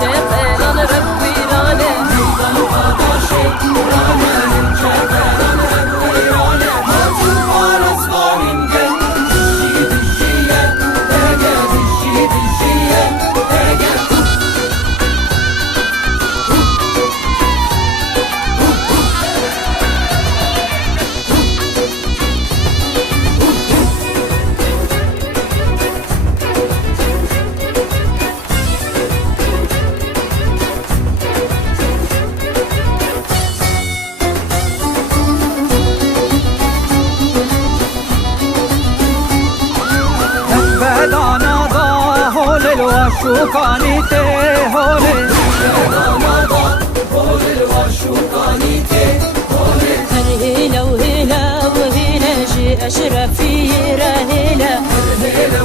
شغال ربي رانا ميدان قضاشي رانا شغال ربي رانا ما تنوار أصغار قل الشيد الشيان تاقات الشيد الشيان تاقات بدانا ضا هول الوشوكاني هولي بدانا ضا هول الوشوكاني هولي هلا وهلا وهلا جي أشرف في رهلا هلا